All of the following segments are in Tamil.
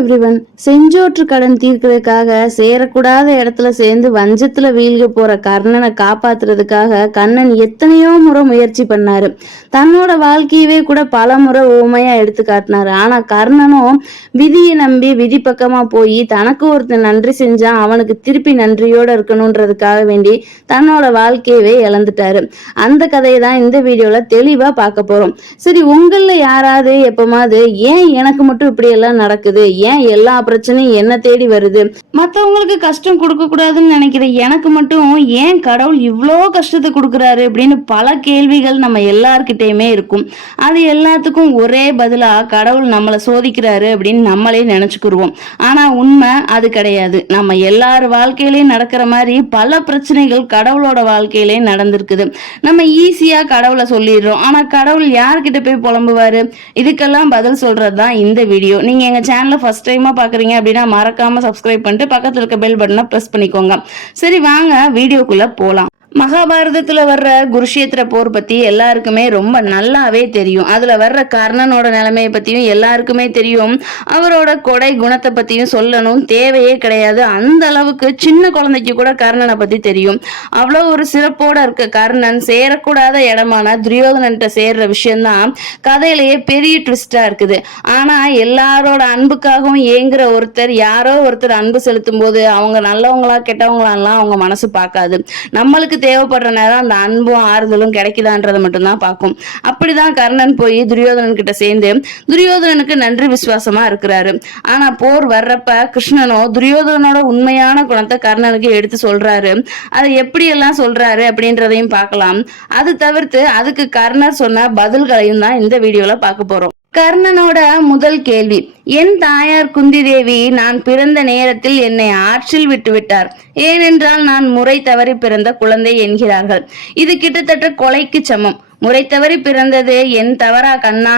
எவ்ரிவன். செஞ்சோற்று கடன் தீர்க்கிறதுக்காக சேரக்கூடாத இடத்துல சேர்ந்து வஞ்சத்துல வீழ்க போற கர்ணனை காப்பாத்துறதுக்காக கண்ணன் எத்தனையோ முறை முயற்சி பண்ணாரு. தன்னோட வாழ்க்கையவே கூட பல முறை ஊமையா எடுத்து காட்டினாரு. ஆனா கர்ணனும் விதியை நம்பி விதி பக்கமா போய் தனக்கு ஒருத்தன் நன்றி செஞ்சா அவனுக்கு திருப்பி நன்றியோட இருக்கணும்ன்றதுக்காக வேண்டி தன்னோட வாழ்க்கையவே இழந்துட்டாரு. அந்த கதையை தான் இந்த வீடியோல தெளிவா பார்க்க போறோம். சரி, உங்கள யாராவது எப்பமாவது ஏன் எனக்கு மட்டும் இப்படி எல்லாம் நடக்குது, ஏன் எல்லா பிரச்சனையும் என்ன தேடி வருது, மத்தவங்களுக்கு கஷ்டம் கொடுக்க கூடாதுன்னு நினைக்கிற எனக்கு மட்டும் ஏன் கடவுள் இவ்வளோ கஷ்டத்தை கொடுக்குறாரு அப்படின்னு பல கேள்விகள் நம்ம எல்லார்கிட்டயுமே இருக்கும். அது எல்லாத்துக்கும் ஒரே பதிலா கடவுள் நம்மளை சோதிக்கிறாரு அப்படின்னு நம்மளே நினைச்சுக்கிருவோம். ஆனா உண்மை அது கிடையாது. நம்ம எல்லார் வாழ்க்கையிலயும் நடக்கிற மாதிரி பல பிரச்சனைகள் கடவுளோட வாழ்க்கையிலேயே நடந்திருக்குது. நம்ம ஈஸியா கடவுளை சொல்லிடுறோம். ஆனா கடவுள் யார்கிட்ட போய் புலம்புவாரு? இதுக்கெல்லாம் பதில் சொல்றதுதான் இந்த வீடியோ. நீங்க எங்க சேனலை ஃபர்ஸ்ட் டைமா பாக்குறீங்க அப்படின்னா மறக்காம சப்ஸ்கிரைப் பண்ணிட்டு பக்கத்துல இருக்க பெல் பட்டனை பிரஸ் பண்ணிக்கோங்க. சரி, வாங்க வீடியோக்குள்ள போலாம். மகாபாரதத்துல வர்ற குருஷேத்திர போர் பத்தி எல்லாருக்குமே ரொம்ப நல்லாவே தெரியும். அதுல வர்ற கர்ணனோட நிலைமையை பத்தியும் எல்லாருக்குமே தெரியும். அவரோட கொடை குணத்தை பத்தியும் சொல்லணும் தேவையே கிடையாது. அந்த அளவுக்கு சின்ன குழந்தைக்கு கூட கர்ணனை பத்தி தெரியும். அவ்வளவு ஒரு சிறப்போட இருக்க கர்ணன் சேரக்கூடாத இடமான துரியோதனன்ட்ட சேர்ற விஷயம்தான் கதையிலேயே பெரிய ட்விஸ்டா இருக்குது. ஆனா எல்லாரோட அன்புக்காகவும் ஏங்குற ஒருத்தர், யாரோ ஒருத்தர் அன்பு செலுத்தும் போது அவங்க நல்லவங்களா கெட்டவங்களாம் அவங்க மனசு பார்க்காது. நம்மளுக்கு தேவைப்படுற நேரம் அந்த அன்பும் ஆறுதலும் கிடைக்குதான்றதை மட்டும்தான் பார்க்கும். அப்படிதான் கர்ணன் போய் துரியோதனன் கிட்ட சேர்ந்து துரியோதனனுக்கு நன்றி விசுவாசமா இருக்கிறாரு. ஆனா போர் வர்றப்ப கிருஷ்ணனோ துரியோதனனோட உண்மையான குணத்தை கர்ணனுக்கு எடுத்து சொல்றாரு. அதை எப்படி எல்லாம் சொல்றாரு அப்படின்றதையும் பார்க்கலாம். அது தவிர்த்து அதுக்கு கர்ணர் சொன்ன பதில்களையும் தான் இந்த வீடியோல பார்க்க போறோம். கர்ணனோட முதல் கேள்வி: என் தாயார் குந்தி தேவி நான் பிறந்த நேரத்தில் என்னை ஆற்றில் விட்டு விட்டார். ஏனென்றால் நான் முறை தவறி பிறந்த குழந்தை என்கிறார்கள். இது கிட்டத்தட்ட கொலைக்கு சமம். முறை தவறி பிறந்தது என் தவறா கண்ணா?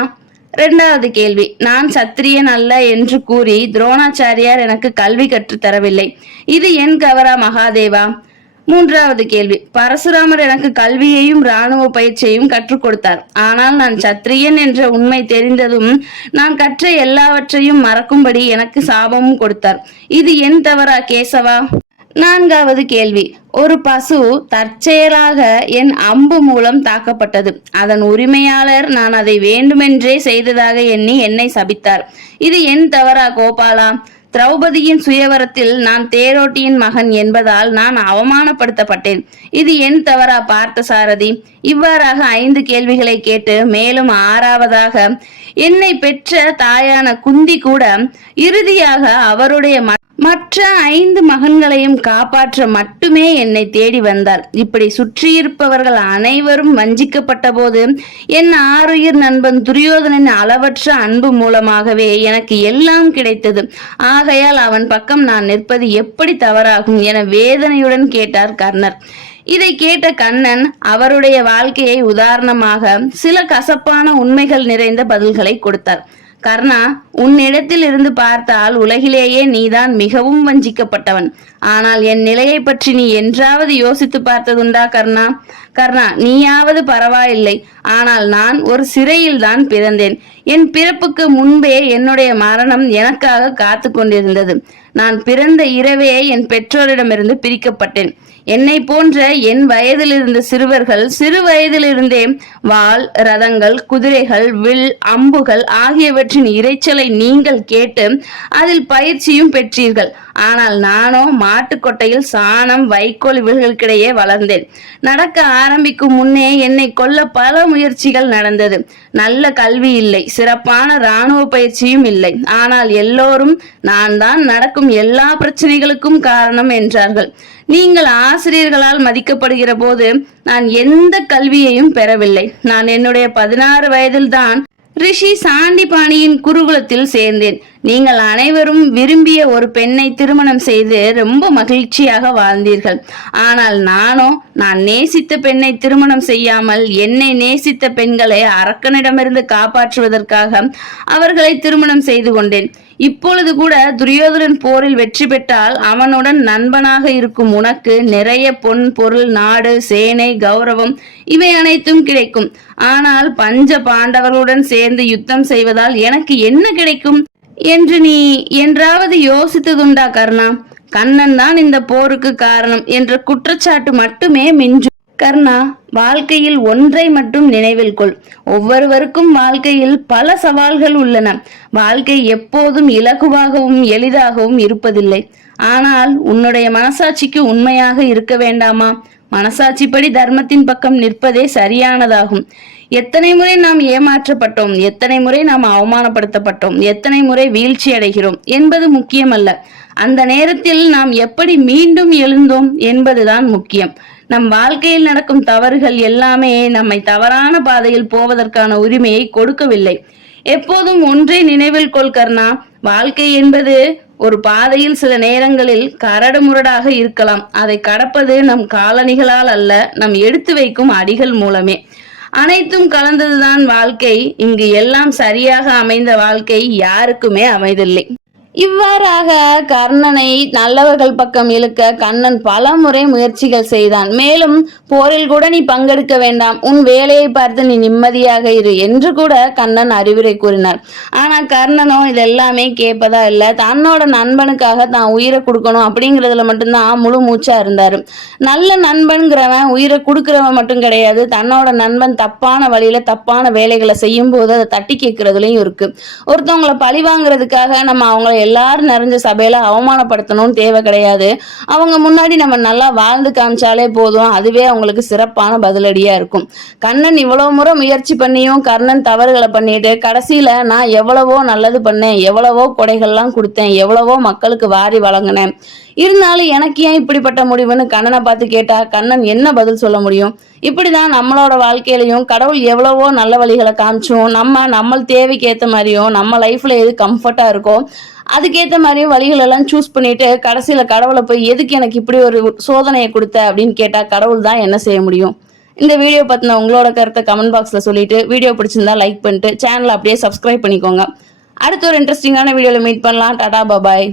இரண்டாவது கேள்வி: நான் சத்திரியன் அல்ல என்று கூறி துரோணாச்சாரியார் எனக்கு கல்வி கற்றுத் தரவில்லை. இது என் தவறா மகாதேவா? மூன்றாவது கேள்வி: பரசுராமர் எனக்கு கல்வியையும் இராணுவ பயிற்சியையும் கற்றுக் கொடுத்தார். ஆனால் நான் சத்திரியன் என்ற உண்மை தெரிந்ததும் நான் கற்ற எல்லாவற்றையும் மறக்கும்படி எனக்கு சாபமும் கொடுத்தார். இது என் தவறா கேசவா? நான்காவது கேள்வி: ஒரு பசு தற்செயலாக என் அம்பு மூலம் தாக்கப்பட்டது. அதன் உரிமையாளர் நான் அதை வேண்டுமென்றே செய்ததாக எண்ணி என்னை சபித்தார். இது என் தவறா கோபாலா? திரௌபதியின் சுயவரத்தில் நான் தேரோட்டியின் மகன் என்பதால் நான் அவமானப்படுத்தப்பட்டேன். இது என் தவறா பார்த்த சாரதி? இவ்வாறாக 5 கேள்விகளை கேட்டு மேலும் 6வதாக என்னை பெற்ற தாயான குந்தி கூட இறுதியாக அவருடைய மற்ற 5 மகன்களையும் காப்பாற்ற மட்டுமே என்னை தேடி வந்தார். இப்படி சுற்றியிருப்பவர்கள் அனைவரும் வஞ்சிக்கப்பட்ட போது என் ஆருயிர் நண்பன் துரியோதனின் அளவற்ற அன்பு மூலமாகவே எனக்கு எல்லாம் கிடைத்தது. ஆகையால் அவன் பக்கம் நான் நிற்பது எப்படி தவறாகும் என வேதனையுடன் கேட்டார் கர்ணர். இதை கேட்ட கண்ணன் அவருடைய வாழ்க்கையை உதாரணமாக சில கசப்பான உண்மைகள் நிறைந்த பதில்களை கொடுத்தார். கர்ணா, உன்னிடத்தில் இருந்து பார்த்தால் உலகிலேயே நீதான் மிகவும் வஞ்சிக்கப்பட்டவன். ஆனால் என் நிலையை பற்றி நீ என்றாவது யோசித்து பார்த்ததுண்டா கர்ணா? கர்ணா, நீயாவது பரவாயில்லை. ஆனால் நான் ஒரு சிறையில் தான் பிறந்தேன். என் பிறப்புக்கு முன்பே என்னுடைய மரணம் எனக்காக காத்து கொண்டிருந்தது. நான் பிறந்த இரவே என் பெற்றோரிடமிருந்து பிரிக்கப்பட்டேன். என்னை போன்ற என் வயதில் இருந்த சிறுவர்கள் சிறு வயதிலிருந்தே வாள், ரதங்கள், குதிரைகள், வில், அம்புகள் ஆகியவற்றின் இரைச்சலை நீங்கள் கேட்டு அதில் பயிற்சியும் பெற்றீர்கள். ஆனால் நானோ மாட்டுக்கொட்டையில் சாணம், வைக்கோல் இவர்களுக்கிடையே வளர்ந்தேன். நடக்க ஆரம்பிக்கும் முன்னே என்னை கொல்ல பல முயற்சிகள் நடந்தது. நல்ல கல்வி இல்லை, சிறப்பான இராணுவ பயிற்சியும் இல்லை. ஆனால் எல்லோரும் நான் தான் நடக்கும் எல்லா பிரச்சனைகளுக்கும் காரணம் என்றார்கள். நீங்கள் ஆசிரியர்களால் மதிக்கப்படுகிற போது நான் எந்த கல்வியையும் பெறவில்லை. நான் என்னுடைய 16 வயதில்தான் ரிஷி சாண்டிபாணியின் குருகுலத்தில் சேர்ந்தேன். நீங்கள் அனைவரும் விரும்பிய ஒரு பெண்ணை திருமணம் செய்து ரொம்ப மகிழ்ச்சியாக வாழ்ந்தீர்கள். ஆனால் நானோ நான் நேசித்த பெண்ணை திருமணம் செய்யாமல் என்னை நேசித்த பெண்களை அரக்கனிடமிருந்து காப்பாற்றுவதற்காக அவர்களை திருமணம் செய்து கொண்டேன். இப்பொழுது கூட துரியோதனன் போரில் வெற்றி பெற்றால் அவனுடன் நண்பனாக இருக்கும் உனக்கு நிறைய பொன், பொருள், நாடு, சேனை, கௌரவம் இவை அனைத்தும் கிடைக்கும். ஆனால் பஞ்ச பாண்டவர்களுடன் சேர்ந்து யுத்தம் செய்வதால் எனக்கு என்ன கிடைக்கும்? என்று நீ என்றாவது யோசித்ததுண்டா கர்ணா? கண்ணன் தான் இந்த போருக்கு காரணம் என்ற குற்றச்சாட்டு மட்டுமே மிஞ்சும். கர்ணா, வாழ்க்கையில் ஒன்றை மட்டும் நினைவில் கொள். ஒவ்வொருவருக்கும் வாழ்க்கையில் பல சவால்கள் உள்ளன. வாழ்க்கை எப்போதும் இலகுவாகவும் எளிதாகவும் இருப்பதில்லை. ஆனால் உன்னுடைய மனசாட்சிக்கு உண்மையாக இருக்க வேண்டாமா? மனசாட்சிப்படி தர்மத்தின் பக்கம் நிற்பதே சரியானதாகும். எத்தனை முறை நாம் ஏமாற்றப்பட்டோம், எத்தனை முறை நாம் அவமானப்படுத்தப்பட்டோம், எத்தனை முறை வீழ்ச்சி அடைகிறோம் என்பது முக்கியமல்ல. அந்த நேரத்தில் நாம் எப்படி மீண்டும் எழுந்தோம் என்பதுதான் முக்கியம். நம் வாழ்க்கையில் நடக்கும் தவறுகள் எல்லாமே நம்மை தவறான பாதையில் போவதற்கான உரிமையை கொடுக்கவில்லை. எப்போதும் ஒன்றை நினைவில் கொள் கர்ணா, வாழ்க்கை என்பது ஒரு பாதையில் சில நேரங்களில் கரடு முரடாக இருக்கலாம். அதை கடப்பது நம் காலணிகளால் அல்ல, நம் எடுத்து வைக்கும் அடிகள் மூலமே. அனைத்தும் கலந்ததுதான் வாழ்க்கை. இங்கு எல்லாம் சரியாக அமைந்த வாழ்க்கை யாருக்குமே அமைதில்லை. இவ்வாறாக கர்ணனை நல்லவர்கள் பக்கம் இழுக்க கண்ணன் பல முறை முயற்சிகள் செய்தான். மேலும் போரில் கூட நீ பங்கெடுக்க வேண்டாம், உன் வேலையை பார்த்து நீ நிம்மதியாக இரு என்று கூட கண்ணன் அறிவுரை கூறினார். ஆனா கர்ணனோ இதெல்லாமே கேட்பதா இல்லை. தன்னோட நண்பனுக்காக தான் உயிரை கொடுக்கணும் அப்படிங்கிறதுல மட்டும்தான் முழு மூச்சா இருந்தாரு. நல்ல நண்பன்கிறவன் உயிரை கொடுக்கிறவன் மட்டும் கிடையாது, தன்னோட நண்பன் தப்பான வழியில தப்பான வேலைகளை செய்யும் போது அதை தட்டி கேட்கறதுலயும் இருக்கு. ஒருத்தவங்களை பழி வாங்குறதுக்காக நம்ம அவங்களை எல்லாரும் நிறைஞ்ச சபையில அவமானப்படுத்தணும்னு தேவை கிடையாது. அவங்க முன்னாடி நம்ம நல்லா வாழ்ந்து காமிச்சாலே போதும், அதுவே அவங்களுக்கு சிறப்பான பதிலடியா இருக்கும். கண்ணன் இவ்வளவு முறை முயற்சி பண்ணியும் கர்ணன் தவறுகளை பண்ணிட்டு கடைசியில நான் எவ்வளவோ நல்லது பண்ணேன், எவ்வளவோ கொடைகள்லாம் கொடுத்தேன், எவ்வளவோ மக்களுக்கு வாரி வழங்கினேன், இருந்தாலும் எனக்கு ஏன் இப்படிப்பட்ட முடிவுன்னு கண்ணனை பார்த்து கேட்டா கண்ணன் என்ன பதில் சொல்ல முடியும்? இப்படிதான் நம்மளோட வாழ்க்கையிலையும் கடவுள் எவ்வளவோ நல்ல வழிகளை காமிச்சோம், நம்ம தேவைக்கு ஏற்ற மாதிரியும் நம்ம லைஃப்ல எது கம்ஃபர்ட்டா இருக்கோ அதுக்கேற்ற மாதிரியும் வழிகள் எல்லாம் சூஸ் பண்ணிட்டு கடைசியில கடவுளை போய் எதுக்கு எனக்கு இப்படி ஒரு சோதனையை கொடுத்த அப்படின்னு கேட்டா கடவுள் தான் என்ன செய்ய முடியும்? இந்த வீடியோ பத்தின உங்களோட கருத்தை கமெண்ட் பாக்ஸ்ல சொல்லிட்டு, வீடியோ பிடிச்சிருந்தா லைக் பண்ணிட்டு சேனலை அப்படியே சப்ஸ்கிரைப் பண்ணிக்கோங்க. அடுத்த ஒரு இன்ட்ரெஸ்டிங்கான வீடியோல மீட் பண்ணலாம். டாடா பாய்.